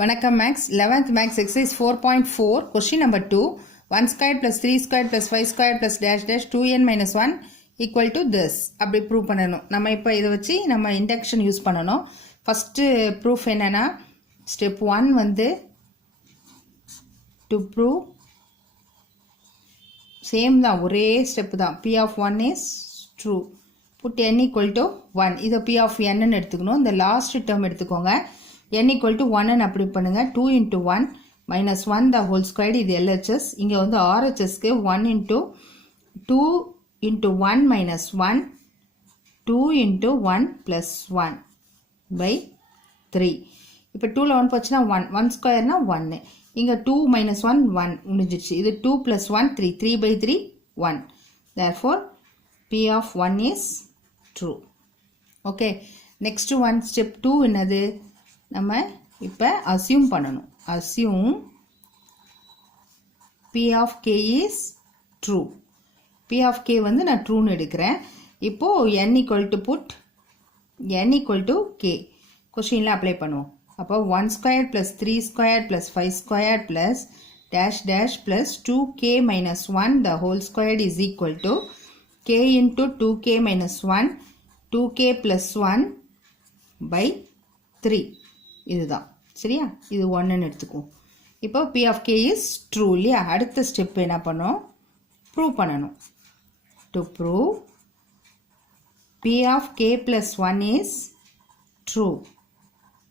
வணக்கம் maths 11th maths exercise 4.4 question number 2 1 square plus 3 square plus 5 square plus dash dash 2n minus 1 equal to this அப்படி prove பண்ணணும். நம்ம இப்போ இதை வச்சு நம்ம இண்டக்ஷன் யூஸ் பண்ணணும். ஃபஸ்ட்டு ப்ரூஃப் என்னென்னா ஸ்டெப் 1 வந்து டு ப்ரூவ் சேம் தான், ஒரே ஸ்டெப் தான். p of 1 is true. put n equal to 1. இதை p of n எடுத்துக்கணும். இந்த லாஸ்ட் டேர்ம் எடுத்துக்கோங்க. n equal to 1 அப்படி பண்ணுங்க. 2 into 1 minus 1 the whole squared இது LHS. இங்க வந்து RHSக்கு 1 into 2 into 1 minus 1 2 into 1 plus 1 by 3. இப்போ 2ல 1 போச்சுன்னா 1 1 ஸ்கொயர்னா 1. இங்க 2 minus 1 1 முடிஞ்சிடுச்சு. இது 2 plus 1 3 3 by 3 1. Therefore p of 1 is true. Okay. Next one step 2 என்னது? நம்ம இப்போ assume பண்ணணும். assume p of k is true. p of k வந்து நான் ட்ரூன்னு எடுக்கிறேன். இப்போ n equal to put n equal to k கொஸ்டினில் அப்ளை பண்ணுவோம். அப்போ 1 square plus 3 square plus 5 square plus dash dash plus 2k minus 1 the whole squared is equal to k into 2k minus 1 2k plus 1 by 3. இதுதான் சரியா? இது 1ன்னு எடுத்துக்குவோம். இப்போ p of k is true இல்லையா? அடுத்த ஸ்டெப் என்ன பண்ணோம்? ப்ரூவ் பண்ணணும். To prove p of k plus 1 is true.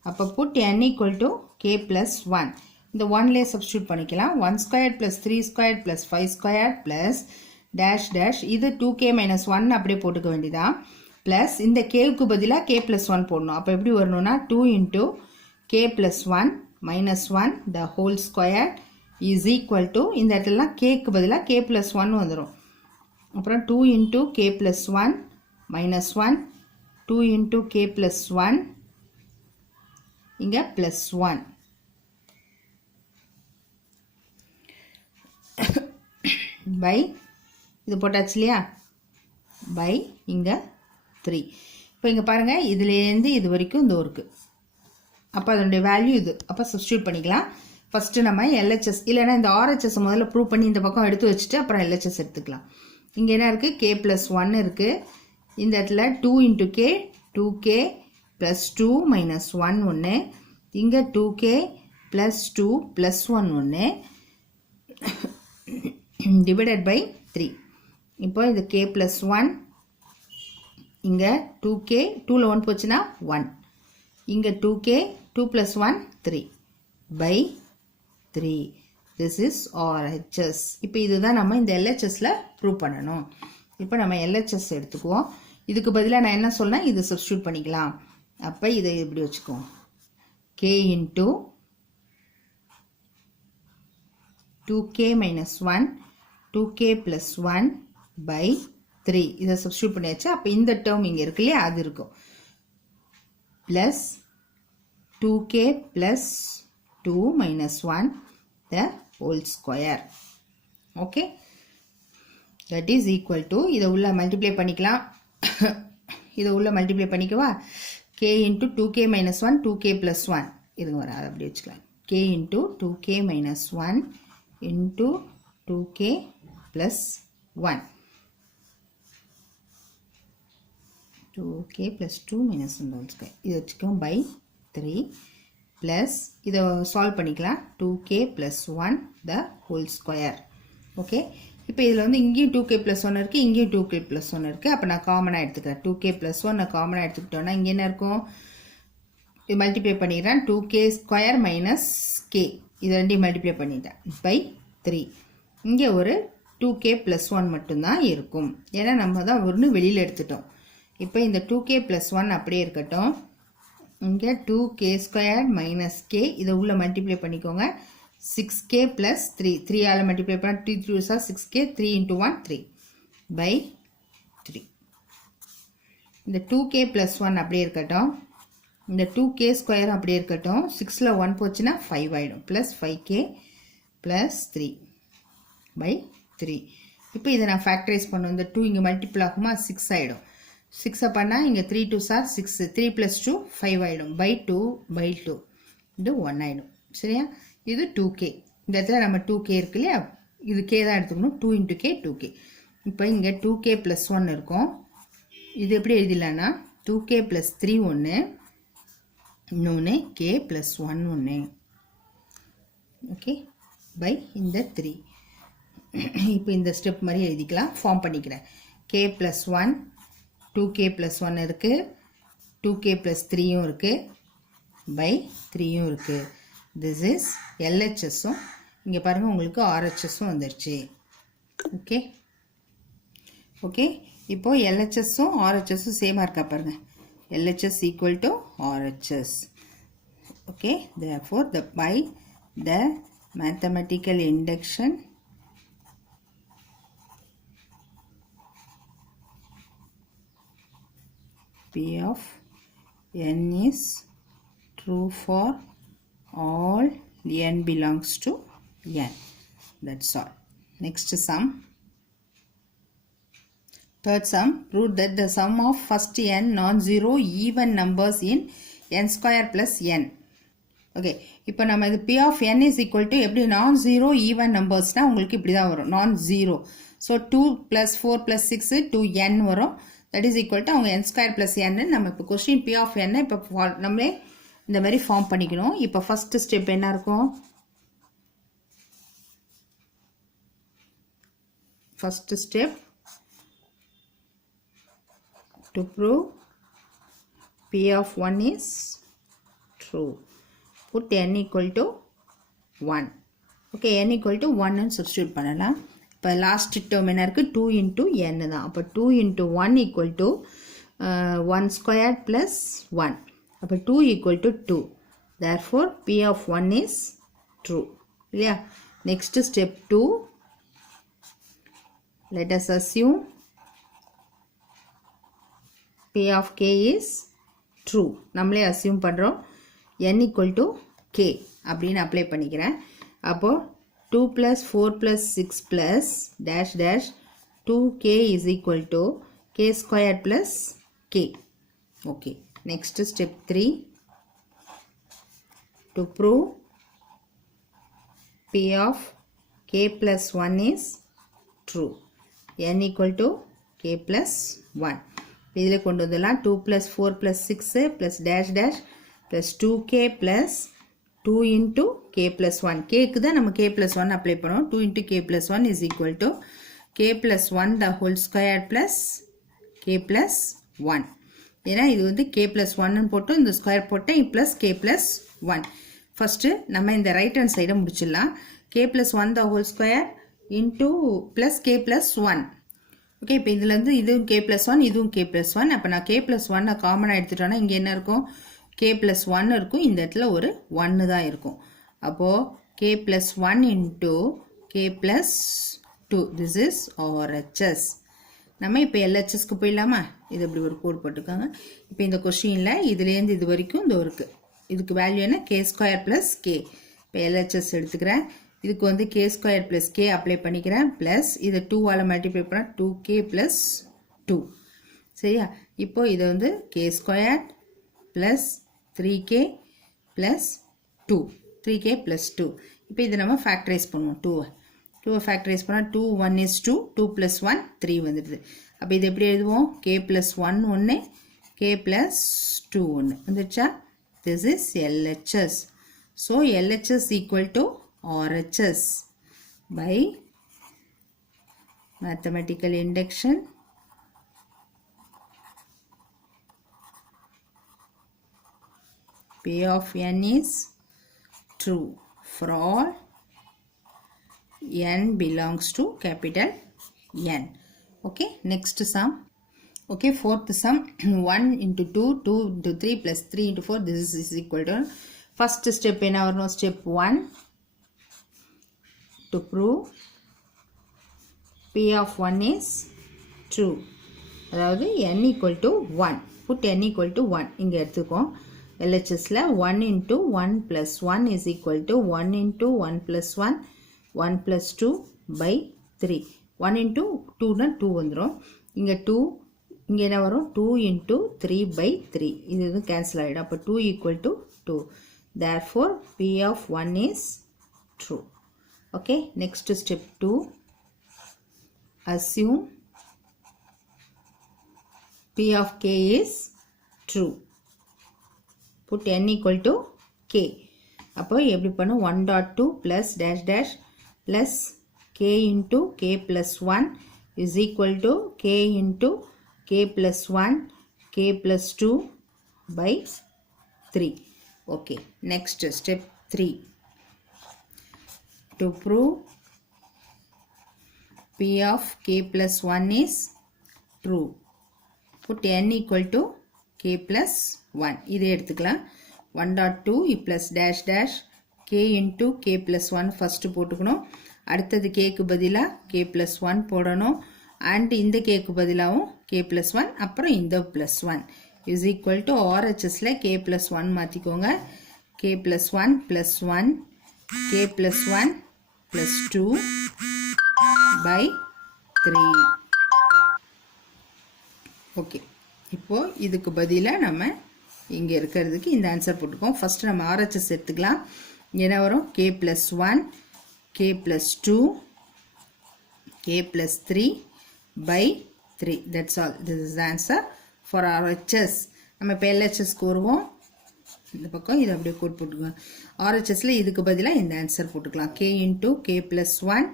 அப்போ put n equal to k plus 1. இந்த 1லேயே சப்ஸ்டியூட் பண்ணிக்கலாம். 1 square plus 3 square plus 5 square plus dash dash இது 2k minus 1 அப்படியே போட்டுக்க வேண்டியதான். ப்ளஸ் இந்த கேவுக்கு பதிலாக k plus 1 போடணும். அப்போ எப்படி வரணும்னா 2 into k plus 1 minus 1 the whole square is equal to இந்த இடத்துலலாம் kக்கு பதிலாக k plus 1 வந்துடும். அப்புறம் 2 into k plus 1 minus 1 2 into k plus 1 இங்கே plus 1 by இது போட்டாச்சு இல்லையா? by இங்கே 3. இப்போ இங்கே பாருங்கள், இதுலேருந்து இது வரைக்கும் இந்த இருக்குது. அப்போ அதனுடைய வேல்யூ இது. அப்போ சப்ஸ்டியூட் பண்ணிக்கலாம். ஃபஸ்ட்டு நம்ம LHS இல்லைனா இந்த RHS முதல்ல ப்ரூவ் பண்ணி இந்த பக்கம் எடுத்து வச்சுட்டு அப்புறம் LHS எடுத்துக்கலாம். இங்கே என்ன இருக்குது? k plus 1 இருக்குது. இந்த இடத்துல 2 into k 2k plus 2 minus 1 ஒன்று. இங்கே 2k plus 2 plus 1 ஒன்று divided by 3. இப்போ இது k plus 1 இங்கே 2k 2ல் 1 போச்சுன்னா 1. இங்கே 2k 2 plus 1 3 by 3. This is RHS. இப்போ இதுதான் நம்ம இந்த LHSல ப்ரூவ் பண்ணணும். இப்போ நம்ம LHS எடுத்துக்குவோம். இதுக்கு பதிலாக நான் என்ன சொன்னேன்? இது சப்ஸ்டியூட் பண்ணிக்கலாம். அப்போ இதை இப்படி வச்சுக்குவோம். k into 2k minus 1 2k plus 1 by 3. இதை சப்ஸ்டியூட் பண்ணியாச்சு. அப்போ இந்த டேர்ம் இங்கே இருக்கு இல்லையா? அது இருக்கும். plus 2k plus 2 minus 1 the whole square. Okay, that is equal to இதை உள்ள மல்டிப்ளை பண்ணிக்கலாம். இதை உள்ள multiply பண்ணிக்கவா? k into 2k minus 1 2k plus 1 இதுங்க வர அதை அப்படி வச்சுக்கலாம். k into 2k minus 1 into 2k plus 1 2k plus 2 minus 1 whole square இது வச்சுக்கோம் by 3 plus இதை சால்வ் பண்ணிக்கலாம். 2k plus 1 the whole square. Okay, இப்போ இதில் வந்து இங்கேயும் 2k plus 1 இருக்குது, இங்கேயும் 2k plus 1 இருக்குது. அப்போ நான் காமனாக எடுத்துக்கிறேன். 2k plus 1 நான் காமனாக எடுத்துக்கிட்டோன்னா இங்கே என்ன இருக்கும்? இது மல்டிப்ளை பண்ணிடுறேன். 2k ஸ்கொயர் மைனஸ் k இது ரெண்டையும் மல்டிப்ளை பண்ணிட்டேன் by 3. இங்கே ஒரு 2k plus 1 மட்டும்தான் இருக்கும். ஏன்னா நம்ம தான் ஒன்று வெளியில் எடுத்துட்டோம். இப்போ இந்த 2k plus 1 அப்படியே இருக்கட்டும். இங்கே 2k ஸ்கொயர் மைனஸ் k இதை உள்ள மல்டிப்ளை பண்ணிக்கோங்க. 6k plus 3 3ஆல் மல்டிப்ளை பண்ண 2 3 6k 3 into 1 3 by 3. இந்த 2k plus 1 அப்படியே இருக்கட்டும். இந்த 2k ஸ்கொயர் அப்படியே இருக்கட்டும். 6ல் 1 போச்சுன்னா 5 ஆகிடும். Plus 5k plus 3 by 3. இப்போ இதை நான் ஃபேக்டரைஸ் பண்ணுவோம். இந்த 2 இங்கே மல்டிப்ளை ஆகுமா? 6 ஆகிடும். 6 பண்ணால் இங்கே 3 2 6 3 plus 2 5 ஆகிடும். by 2 இது 1 ஆகிடும். சரியா? இது 2k. இந்த இடத்துல நம்ம 2k இருக்கு இல்லையா, இது k தான் எடுத்துக்கணும். 2 into k 2k. இப்போ இங்கே 2k plus 1 இருக்கும். இது எப்படி எழுதிடலான்னா 2k plus 3 ஒன்று, இன்னொன்று k plus 1 ஒன்று. ஓகே, பை இந்த 3. இப்போ இந்த ஸ்டெப் மாதிரி எழுதிக்கலாம். ஃபார்ம் பண்ணிக்கிறேன். k plus 1, 2k plus 1 இருக்குது, 2k plus 3யும் இருக்குது, பை 3யும் இருக்குது. திஸ் இஸ் LHSும் இங்கே பாருங்கள் உங்களுக்கு RHSும் வந்துருச்சு. ஓகே ஓகே, இப்போது LHSும் RHSும் சேமாக இருக்கா பாருங்கள். LHS equal to RHS. Okay, therefore by the mathematical induction P of n is true for all n belongs to n. That's all. Next sum. Third sum, prove that the sum of first n non-zero even numbers in n square plus n. Okay, இப்போ நம்ம இது P of n is equal to எப்படி non-zero even numbersனா உங்களுக்கு இப்படி தான் வரும், non-zero. So 2 plus 4 plus 6 2n வரும். That is equal to அவங்க n square plus n. நம்ம இப்போ question P of n இப்போ நம்மளே இந்த மாதிரி ஃபார்ம் பண்ணிக்கணும். இப்போ ஃபர்ஸ்ட் ஸ்டெப் என்ன இருக்கும்? First step to prove P of 1 is true. Put n equal to 1. Okay, n equal to 1 and substitute பண்ணலாம். இப்போ லாஸ்ட் டேர்ம் என்ன இருக்குது? 2 into n தான். அப்போ 2 into 1 equal to 1 squared plus 1. அப்போ 2 equal to 2. Therefore, P of 1 is true. இல்லையா? Next step 2. Let us assume P of k is true. நம்மளே assume பண்ணுறோம். n equal to k அப்படின்னு apply பண்ணிக்கிறேன். அப்போ 2 plus 4 plus 6 plus dash dash 2k is equal to k squared plus k. Okay. Next step 3. To prove P of k plus 1 is true. n equal to k plus 1. இதில் கொண்டு வந்துடலாம். 2 plus 4 plus 6 plus dash dash plus 2k plus 2 into k plus 1. kக்கு தான் நம்ம k plus 1 apply பண்ணுவோம். 2 into k plus 1 is equal to k plus 1 the whole square plus k plus 1. ஏன்னா இது வந்து k plus 1 போட்டோம், இந்த ஸ்கொயர் போட்டேன், plus k plus 1. First நம்ம இந்த ரைட் ஹேண்ட் சைடை முடிச்சிடலாம். k plus 1 the whole square into plus k plus 1. Okay, இப்போ இதுலேருந்து இதுவும் k plus 1 இதுவும் k plus 1. அப்போ நான் k plus 1 காமனாக எடுத்துட்டோன்னா இங்கே என்ன இருக்கும்? k plus 1 இருக்கும். இந்த இடத்துல ஒரு 1 தான் இருக்கும். அப்போது k plus 1 into k plus 2. This is RHS. நம்ம இப்போ LHSக்கு போயிடலாமா? இது இப்படி ஒரு கோட் போட்டுக்கோங்க. இப்போ இந்த கொஷினில் இதுலேருந்து இது வரைக்கும் இந்த இருக்குது. இதுக்கு வேல்யூ என்ன? k square plus k. இப்போ LHS எடுத்துக்கிறேன். இதுக்கு வந்து k square plus k apply பண்ணிக்கிறேன். ப்ளஸ் இதை 2ஆல் மல்டிப்ளை பண்ணால் 2k ப்ளஸ் 2. சரியா? இப்போது இதை வந்து k square plus 3k plus 2. 3k plus 2. இப்போ இதை நம்ம ஃபேக்டரைஸ் பண்ணுவோம். 2 ஃபேக்டரைஸ் பண்ணால் 2 1 is 2, 2 plus 1 3 வந்துடுது. அப்போ இது எப்படி எழுதுவோம்? k plus 1 ஒன்று, k plus 2 ஒன்று வந்துடுச்சா? This is LHS. So LHS equal to RHS by mathematical induction P of n is true for all n belongs to capital N. Okay, next sum. Okay, fourth sum 1 into 2, 2 into 3 plus 3 into 4. This is equal to first step in our no step 1 to prove P of 1 is true. அதாவது n equal to 1. Put n equal to 1. இங்கே எடுத்துக்கோம். LHSல 1 into 1 plus 1 is equal to 1 into 1 plus 1, 1 plus 2 by 3. 1 into 2 னா 2 வந்துரும். இங்கே 2, இங்கே என்ன வரும்? 2 into 3 by 3. இது cancel ஆகிடும். அப்போ 2 equal to 2. Therefore, P of 1 is true. Okay, next step 2. Assume P of K is true. Put n equal to K. அப்போ எப்படி பண்ணும் 1.2 plus dash dash plus K into K plus 1 is equal to K into K plus 1 K plus 2 by 3. Okay, next step 3. To prove P of K plus 1 is true, put n equal to K plus 1. இதை எடுத்துக்கலாம் 1.2 plus dash dash K into K plus 1 first போட்டுக்கணும். அடுத்தது K க்கு பதிலா K plus 1 போடணும். and இந்த K க்கு பதிலாவும் K plus 1 அப்புறம் இந்த plus 1 is equal to RHSல K plus 1 மாத்திக்கோங்க. K plus 1 plus 1 K plus 1 plus 2 by 3. Okay, இப்போ இதுக்கு பதிலா நம்ம இங்க இருக்கிறதுக்கு இந்த ஆன்சர் போட்டுக்கோம். ஃபர்ஸ்ட் நம்ம RHS எடுத்துக்கலாம். என்ன வரும் K plus 1 K plus 2 K plus 3 by 3. That's all. This is the answer for RHS. நம்ம இப்போ LHSக்கு வருவோம். இந்த பக்கம் இதை அப்படியே கோட் போட்டுக்கலாம். RHSல இதுக்கு பதிலா இந்த ஆன்சர் போட்டுக்கலாம். K into K plus 1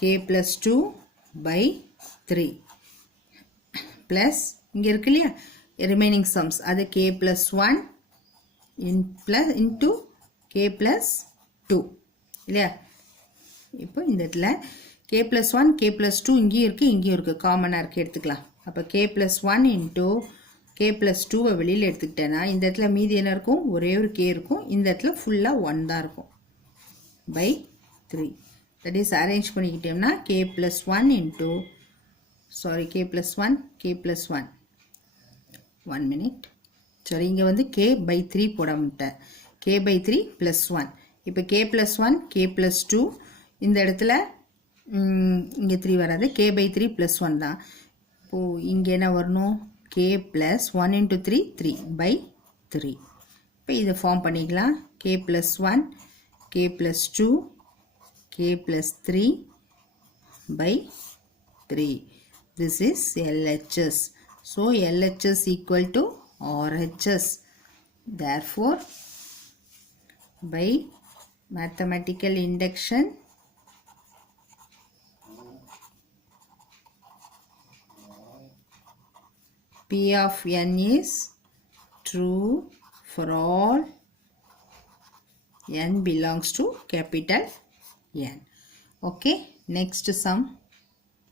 K plus 2 by 3 plus இங்க இருக்கு இல்லையா remaining sums அது K plus 1 into K plus 2 இல்லையா. இப்போ இந்த இடத்துல K plus 1 K plus 2 இங்கேயும் இருக்கு காமனாக இருக்கு எடுத்துக்கலாம். அப்போ K plus 1 into K plus 2 வெளியில் எடுத்துக்கிட்டேன்னா இந்த இடத்துல மீதி என்ன இருக்கும் ஒரே ஒரு K இருக்கும். இந்த இடத்துல ஃபுல்லாக 1 தான் இருக்கும் by 3. தட் இஸ் அரேஞ்ச் பண்ணிக்கிட்டோம்னா K plus 1 into K plus 1 K plus 1 1 minute. சரி, இங்கே வந்து K by 3 போடாமட்டேன். K by 3 plus 1. இப்போ K plus 1 K plus 2 இந்த இடத்துல இங்கே 3 வராது. K by 3 plus 1 தான். இப்போது இங்கே என்ன வரணும் K plus 1 into 3 3 by 3. இப்போ இதை ஃபார்ம் பண்ணிக்கலாம். K plus 1 K plus 2 K plus 3 by 3. This is LHS. So LHS equal to RHS. Therefore, by mathematical induction, P of n is true for all n belongs to capital N. Okay, next sum.